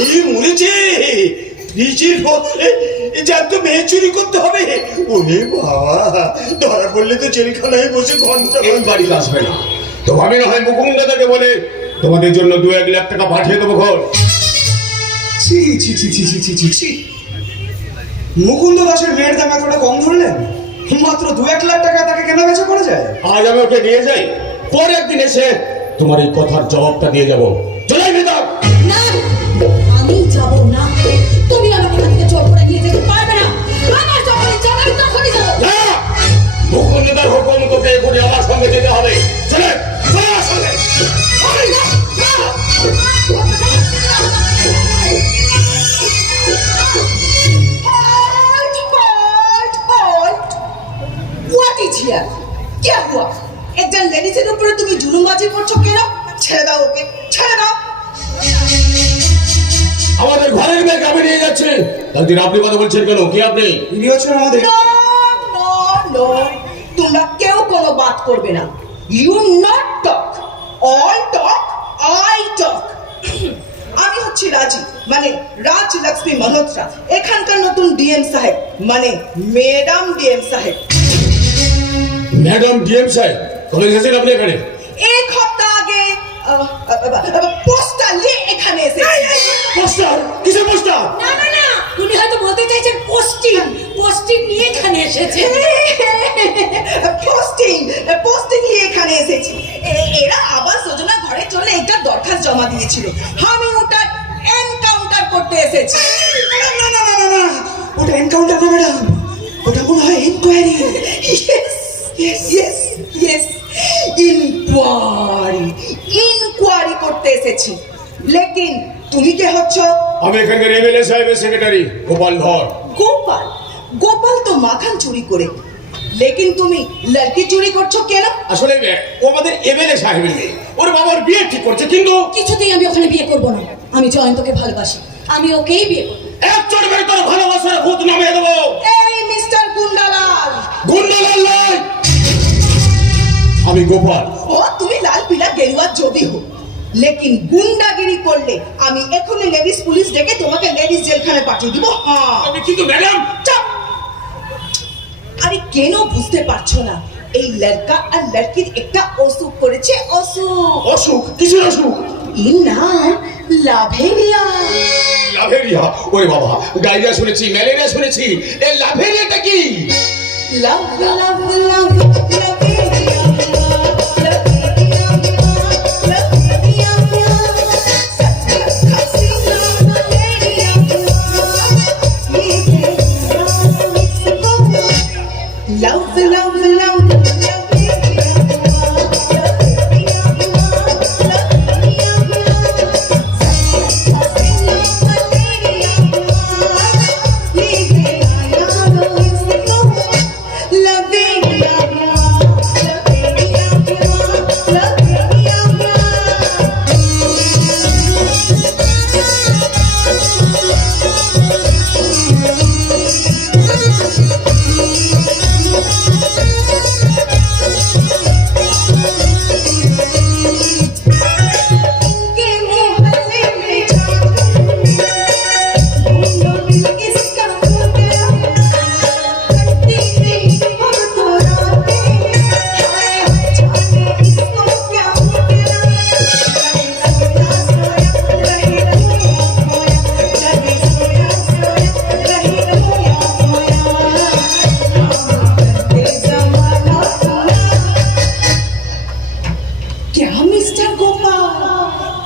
এই মরেছে নিজের বদলে যার তো মেয়ে চুরি করতে হবে। ওরে বাবা, ধরা পড়লে তো জেলখানায় বসে ঘন্টা। এই বাড়িতে আসবে না তো আমি না হয় মুকুন্দ দাদাকে বলে তোমাদের জন্য 2-1 লাখ টাকা পাঠিয়ে দেবো ঘর। ছি ছি ছি ছি ছি ছি ছি ছি। মুকুন্দ দাসের মেয়ের দাম এতটা কম ধরলেন? মাত্র 2-1 লাখ টাকা তাকে কেনা বেচা করা যায়? আজ আমি ওকে নিয়ে যাই, পরে একদিন এসে তোমার এই কথার জবাবটা দিয়ে যাবো। চলাই ভেতর। না, আমি যাব না। তুমি আমাকে এখান থেকে জোর করে নিয়ে যেতে পারবে না। আমার যখন ইচ্ছা হবে তখনই যাব। না, মুকুন্দদার হুকুম তোকে করে আমার সঙ্গে যেতে হবে। চলে চলে আমার সঙ্গে। না, না। What is here? क्या हुआ? একজন লেডিসের উপরে তুমি জুলুমবাজি করছো কেন? ছেড়ে দাও ওকে, ছেড়ে দাও। আমাদের ঘরের মেয়েকে আমি নিয়ে যাচ্ছি। তাহলে আপনি কথা বলছেন কেন? কি আপনি? ইনি হচ্ছেন আমাদের। নো নো নো, তোমরা কেউ কোনো বাত করবে না। You not talk, all talk, I talk. আমি হচ্ছি রাজি, মানে রাজ লক্ষ্মী মালহোত্রা, এখানকার নতুন ডিএম সাহেব, মানে ম্যাডাম ডিএম সাহেব। ম্যাডাম ডিএম সাহেব, কবে এসেছেন আপনি এখানে? এক সপ্তাহ আগে পোস্টার নিয়ে এখানে এসেছি। পোস্টার? কিসের পোস্টার? না না না, উনি হয়তো বলতে চাইছেন পোস্টিং, পোস্টিং নিয়ে এখানে এসেছে। পোস্টিং, পোস্টিং নিয়ে এখানে এসেছি। এরা আবাস যোজনা ঘরে চলে একটা দরখাস্ত জমা দিয়েছিল, আমি ওটা এনকাউন্টার করতে এসেছি। না না না না না, ওটা এনকাউন্টার না ম্যাডাম, ওটা মনে হয় inquiry. Yes yes yes, inquiry, inquiry করতে এসেছি। লেকিন তুমি কে হচ্ছ? আমি এখানকার এমএলএ সাহেবের সেক্রেটারি গোপাল ধর। গোপাল? গোপাল তো মাখন চুরি করে, লেকিন তুমি লড়কি চুরি করছো কেন? আসলে ও আমাদের এমএলএ সাহেবের মেয়ে, ওর বাবার বিয়ে ঠিক করছে, কিন্তু কিছুতেই আমি ওখানে বিয়ে করব না। আমি জয়ন্তকে ভালোবাসি, আমি ওকেই বিয়ে করব। এক চোট মেরে তোর ভালোবাসার ভূত নামিয়ে দেবো। এই মিস্টার গুন্ডালাল। গুন্ডালাল নয়, আমি গোপাল। ও তুমি লাল পিলা গেরুয়া যদি হো, লেকিন গুন্ডাগিরি করলে আমি এখনই লেডিস পুলিশ ডেকে তোমাকে লেডিস জেলখানে পাঠিয়ে দিব। হ্যাঁ, আমি কিন্তু ম্যাডাম। চাপ। আরে কেন বুঝতে পারছো না? এই লড়কা আর লড়কির একটা অসুখ করেছে। অসুখ? অসুখ? কিসের অসুখ? এর নাম লাভেরিয়া। লাভেরিয়া? ওরে বাবা, ডায়রিয়া শুনেছি, ম্যালেরিয়া শুনেছি, এই লাভেরিয়াটা কি? লাভ লাভ লাভ লাভেরিয়া, লাভেরিয়া, হাসিনা লাভেরিয়া, লাভ লাভ লাভ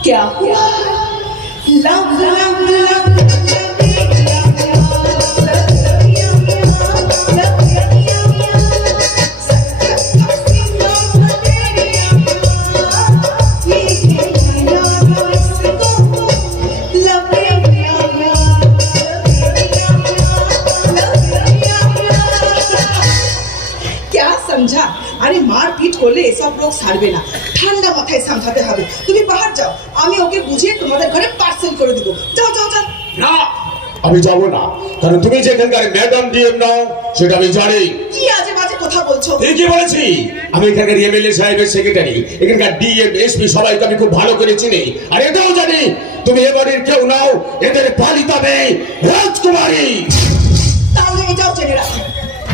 क्या हुआ? लव लव लव समझा? अरे मारपीट করলে এসব লোক ছাড়বে না, ঠান্ডা মাথায় সামলাতে হবে। তুমি বাহার যাও, আমি ওকে বুঝিয়ে তোমাদের ঘরে পার্সেল করে দেব। যাও যাও যাও। না, আমি যাব না, কারণ তুমি যেখানকার ম্যাডাম ডিএম নাও সেটা আমি জানি। কি আজে বাজে কথা বলছো? ঠিকই বলেছি, আমি এখানকার এমএলএ সাহেবের সেক্রেটারি, এখানকার ডিএম এসপি সবাইকে আমি খুব ভালো করে চিনি, আর এটাও জানি তুমি এ বাড়ির কেউ নাও, এদের পালিত মেয়ে রাজকুমারী। তাহলে এটাও জেনে রাখো,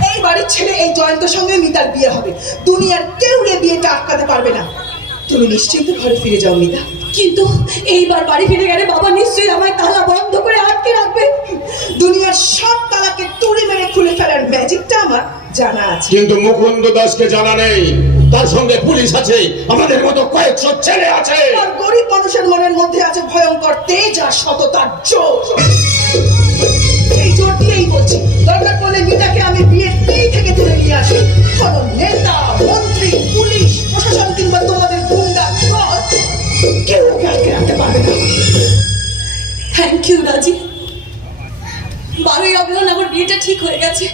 এই বাড়ির ছেলে এই জয়ন্তের সঙ্গে মিতার বিয়ে হবে। দুনিয়ার কেউ এ বিয়েটা আটকাতে পারবে না। তুমি নিশ্চিন্তে ঘরে ফিরে যাও মিতা। কিন্তু এইবার বাড়ি ফিরে গেলে বাবা নিশ্চয়ই আমায় তালা বন্ধ করে আটকে রাখবে। দুনিয়ার সব তালাকে তুড়ি মেরে খুলে ফেলার ম্যাজিকটা আমার জানা আছে। কিন্তু মুকুন্দ দাসকে জানা নেই, তার সঙ্গে পুলিশ আছে, আমাদের মতো কয়েকশো ছেলে আছে। আর গরিব মানুষের মনের মধ্যে আছে ভয়ঙ্কর তেজ আর সততার জোর। এই জোর দিয়েই বলছি, দরকার পড়লে মিতাকে আমি বিয়ের পিঁড়ি থেকে তুলে নিয়ে আসি। কোনো নেতা, মন্ত্রী, পুলিশ, প্রশাসন কিংবা তোমাদের গুন্ডা দল কেউ ওকে আটকে রাখতে পারবে না। থ্যাংক ইউ রাজি। 12ই অগ্রহণ আমার বিয়েটা ঠিক হয়ে গেছে।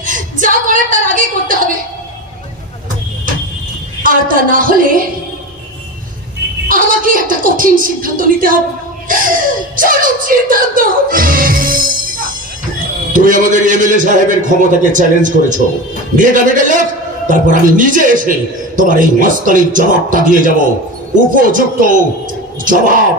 যা করার তার আগেই করতে হবে, আর তা না হলে আমাকে একটা কঠিন সিদ্ধান্ত নিতে হবে। চরম সিদ্ধান্ত। তুমি আমাদের এমএলএ সাহেবের ক্ষমতাকে চ্যালেঞ্জ করেছো, বিয়েটা বেটে যাক, তারপর আমি নিজে এসে তোমার এই মস্তানির জবাবটা দিয়ে যাব, উপযুক্ত জবাব।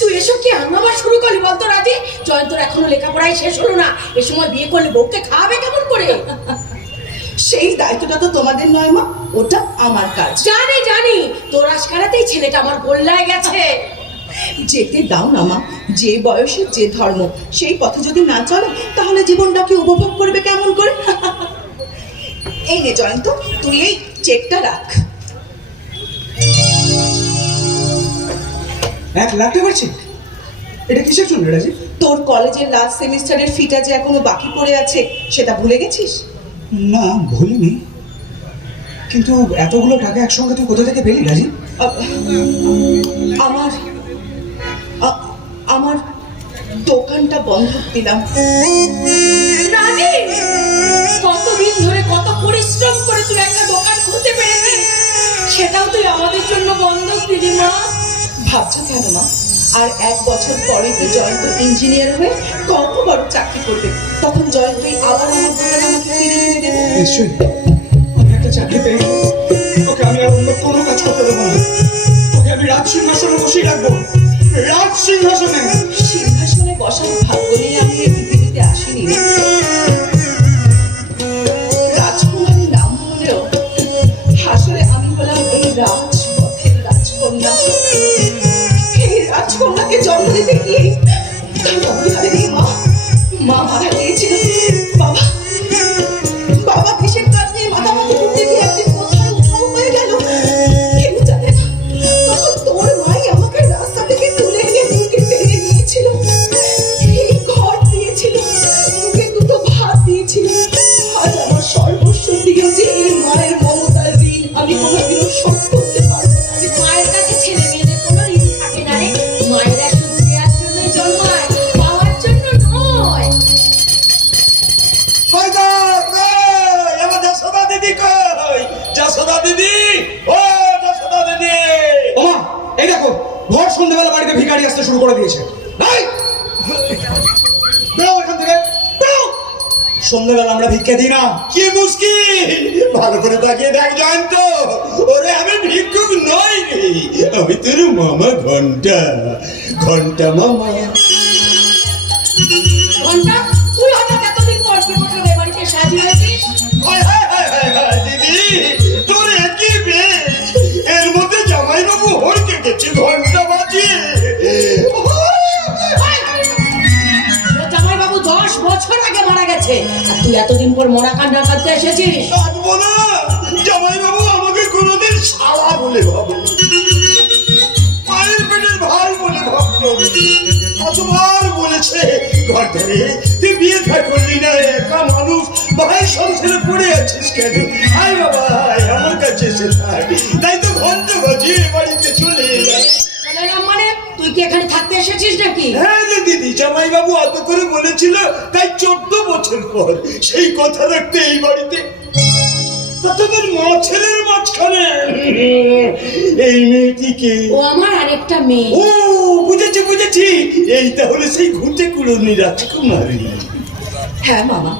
তুই এসব কি আবার শুরু করলি বলতো রাজি? জয়ন্তর এখনো লেখাপড়াই শেষ হলো না, এ সময় বিয়ে করলে বউকে খাওয়াবে কেমন করে? সেই দায়িত্বটা তো তোমাদের নয় মা, ওটা আমার কাজ। জানি জানি, তোর আজকারাতেই ছেলেটা আমার গোল্লায় গেছে। যেতে দাও না মা, যে বয়সে যে ধর্ম, সেই পথে যদি না চলে তাহলে জীবনটাকে উপভোগ করবে কেমন করে? এই নে জয়ন্ত, তুই এই চেকটা রাখ। 1 লাখ টাকার চেক? এটা কিসের জন্য রাজি? তোর কলেজের লাস্ট সেমিস্টারের ফিটা যে এখনো বাকি পড়ে আছে, সেটা ভুলে গেছিস? না, ভুলিনি। কিন্তু এতগুলো টাকা একসঙ্গে তুই কোথা থেকে পেলি রাজি? আমার আমার দোকানটা বন্ধক দিলাম। রাজি, কতদিন ধরে কত পরিশ্রম করে তুই একটা দোকান খুলতে পেরেছিস, সেটাও তুই আমাদের জন্য বন্ধক দিলি মা। ভাবছো কেন মা? আর 1 বছর পরে তো জয়ন্ত ইঞ্জিনিয়ার হয়ে কত বড় চাকরি করবে, তখন জয়ন্তই আবার আমার দোকানে আমাকে ফিরিয়ে এনে দেবে। নিশ্চয়ই। আমি একটা চাকরি পেয়ে ওকে আমি আর অন্য কোনো কাজ করতে দেবো না। ওকে আমি রাজ সিংহাসনে বসিয়ে রাখবো, রাজ সিংহাসনে। সিংহাসনে বসার ভাগ্য নিয়ে আমি এই পৃথিবীতে আসিনি। রাজকুমারীর নাম হলেও আসলে আমি হলাম এই রাজপথের রাজকন্যা। এই রাজকন্যাকে জন্ম দিতে গিয়ে মা মারা গিয়েছিল। বাবা দেশের কাজ নিয়ে মাথামাতি করতে গিয়ে একদিন কোথায় উধাও হয়ে গেল, কেউ জানে না। তখন তোর মাই আমাকে রাস্তা থেকে তুলে এনে বুকে টেনে নিয়েছিল, এই ঘর দিয়েছিল, মুখে 2টো ভাত দিয়েছিল। আজ আমার সর্বস্ব দিয়ে যে এই মায়ের মমতার ঋণ আমি কোনোদিনও শোধ করতে পারবো না। মায়ের কাছে ছেলে মেয়েদের কোনো ঋণ থাকে না রে। মায়েরা শুধু দেওয়ার জন্যই জন্মায়, পাওয়ার জন্য নয়। কই গো, কই আমার যশোদা দিদি, কই যশোদা দিদি, ও যশোদা দিদি। ওমা, এই দেখো, ভোর সন্ধ্যাবেলা বাড়িতে ভিখারি আসতে শুরু করে দিয়েছে। এই, বেরো এখান থেকে, বেরো। সন্ধ্যাবেলা আমরা ভিক্ষা দিই না। কি মুশকিল, ভালো করে তাকিয়ে দেখ জয়ন্ত, ওরে আমি ভিক্ষুক নই রে, আমি তোর মামা ঘন্টা, ঘন্টা মামা। ঘন্টা, তুই হঠাৎ এতদিন পর কি বছর এ বাড়িতে সাজি হয়েছিস? হায় হায় হায় হায় হায় দিদি, তোর একই বেশ, এর মধ্যে জামাইবাবু হড়কে গেছে ঘন্টা বাজিয়ে। তোর জামাইবাবু 10 বছর আগে মারা গেছে, আর তুই এতদিন পর মরা কান্না কাঁদতে এসেছিস। কাঁদবো না, জামাইবাবু আমাকে কোনোদিন শালা বলে ভাবে, মায়ের পেটের ভাই বলে ভাবলো। কতবার বলেছে ঘরটা রে, তুই বিয়ে থা করলি না, একা মানুষ, ভাই সংসারে পড়ে আছিস কেন? আয় বাবা আয়, আমার কাছে এসে থাক। তাই তো ঘন্টা বাজিয়ে বাড়িতে চলে এলাম। চলে এলাম মানে তুই কি এখানে থাকতে এসেছিস নাকি? হ্যাঁ রে দিদি, জামাইবাবু এত করে বলেছিল, তাই 14 বছর পর সেই কথা রাখতে এই বাড়িতে। তোদের মা ছেলের মাঝখানে এই মেয়েটিকে। ও আমার আরেকটা মেয়ে। ও বুঝেছি বুঝেছি, এই তাহলে সেই ঘুঁটে কুড়োনি রাজকুমারী। হ্যাঁ মামা,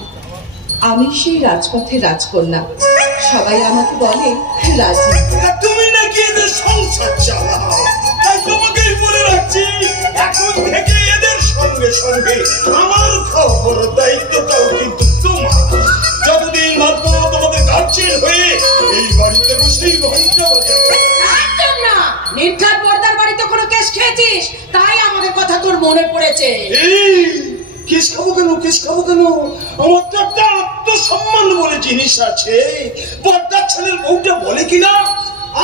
আমি সেই রাজপথের রাজকন্যা, সবাই আমাকে বলে রাজি। তা তুমি নাকি এদের সংসার চালাও, তাই তোমাকেই বলে রাখছি এখন থেকে এদের সঙ্গে সঙ্গে আমার খাওয়া পড়ার দায়িত্বটাও কিন্তু তোমার। যতদিন ভাববো তোমাদের গার্জিয়ান হয়ে এই বাড়িতে বসেই ঘন্টা বাজাবো। একদম না, নির্ঘাত বর্দার বাড়িতে কোনো কেস খেয়েছিস, তাই আমাদের কথা তোর মনে পড়েছে। এই কিস খাবো কেন, কিস খাবো কেন? আমার তো একটা আত্মসম্মান বলে জিনিস আছে। বড়দার ছেলের বউটা বলে কিনা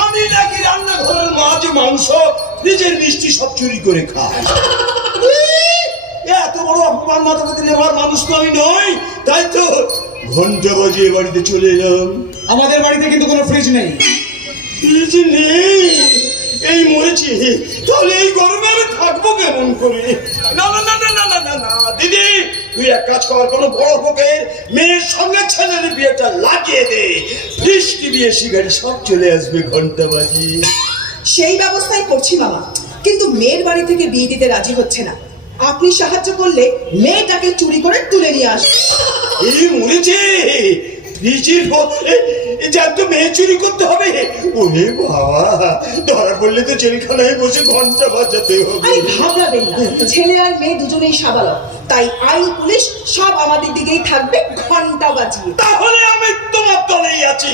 আমি নাকি রান্নাঘরের মাঝে মাংস নিজের মিষ্টি সব চুরি করে খাই। এত বড় অপমান মাথা পেতে নেওয়ার মানুষ তো আমি নই, তাই তো ঘন্টা বাজিয়ে বাড়িতে চলে এলাম। আমাদের বাড়িতে কিন্তু কোনো ফ্রিজ নেই। ফ্রিজ নেই? এই মরেছি, তাহলে এই গরমে আমি থাকবো কেমন করে? না না না না না না না না দিদি, তুই এক কাজ কর, কোনো বড় হোকের মেয়ের সঙ্গে ছেলের বিয়েটা লাগিয়ে দে। বৃষ্টি বিয়ে গাড়ি সব চলে আসবে ঘন্টা বাজি। সেই ব্যবস্থাই করছি মামা, কিন্তু মেয়ের বাড়ি থেকে বিয়ে দিতে রাজি হচ্ছে না। আপনি সাহায্য করলে মেয়েটাকে চুরি করে তুলে নিয়ে আসবে। এই মরেছে, ফ্রিজের বদলে জ্যান্ত মেয়ে চুরি করতে হবে? ওরে বাবা, ধরা পড়লে তো জেলখানায় বসে ঘন্টা বাজাতে হবে। আরে ঘাবড়াবেন না, ছেলে আর মেয়ে দুজনেই সাবালক, তাই আইন পুলিশ সব আমাদের দিকেই থাকবে ঘন্টা বাজিয়ে। তাহলে আমি তোমার দলেই আছি।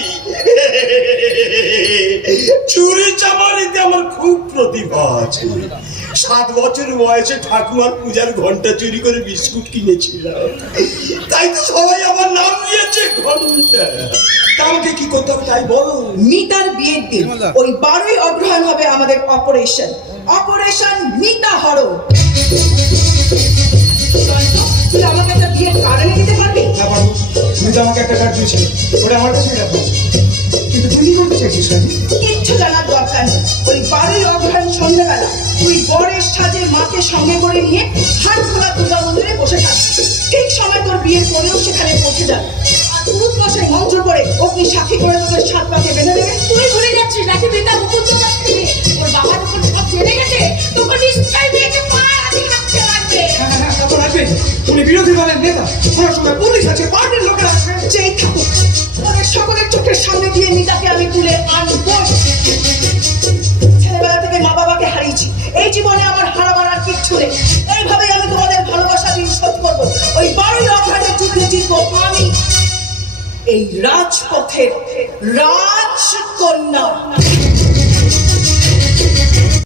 চুরি চামারিতে আমার খুব প্রতিভা আছে। 7 বছর বয়সে ঠাকুমার পূজার ঘন্টা চুরি করে বিস্কুট কিনেছিলাম, তাই তো সবাই আমার নাম দিয়েছে ঘন্টা। তা আমাকে কি করতে হবে তাই বলো। মিতার বিয়ের দিন ওই 12ই অগ্রহায়ণ হবে আমাদের অপারেশন, অপারেশন মিতা হরণ। তুই আমাকে একটা বিয়ের কার্ড এনে দিতে পারবি? না পারবো, তুমি তো আমাকে একটা কার্ড দিয়েছিলে, ওটা আমার কাছেই রাখো। কিন্তু তুই কি করতে চাইছিস কাজী? কিচ্ছু জানার দরকার নেই। ওই 12ই অগ্রহায়ণ সন্ধ্যাবেলা তুই বরের সাজে মাকে সঙ্গে করে নিয়ে হাটখোলা দুর্গা মন্দিরে বসে থাকবি। ঠিক সময় তোর বিয়ের পরেও সেখানে পৌঁছে যাবে। আর পুরুষ মশাই মন্ত্র করে অগ্নি সাক্ষী করে তোকে 7 পাকে বেঁধে দেবে। তুই ভুলে যাচ্ছিস নাকি পিতা মুকুন্দ দাস থেকে? ওর বাবা যখন সব জেনে গেছে, তখন নিশ্চয়ই বিয়েকে পাড়াতে থাকতে লাগবে। হ্যাঁ হ্যাঁ, তা তো রাখবেই। উনি বিরোধী দলের নেতা, ওনার সঙ্গে পুলিশ আছে, পার্টির লোকেরা আছে। যেই থাকুক, ওদের সকলের চোখের সামনে দিয়ে মিতাকে আমি তুলে আনবো। ছেলেবেলা থেকে মা বাবাকে হারিয়েছি, এই জীবনে আমার হারাবার আর কিচ্ছু নেই। এইভাবেই আমি তোমাদের ভালোবাসা ঋণ শোধ করবো। ওই 12ই অগ্রহায়ণের যুদ্ধে জিতবো আমি, এই রাজপথের রাজকন্যা।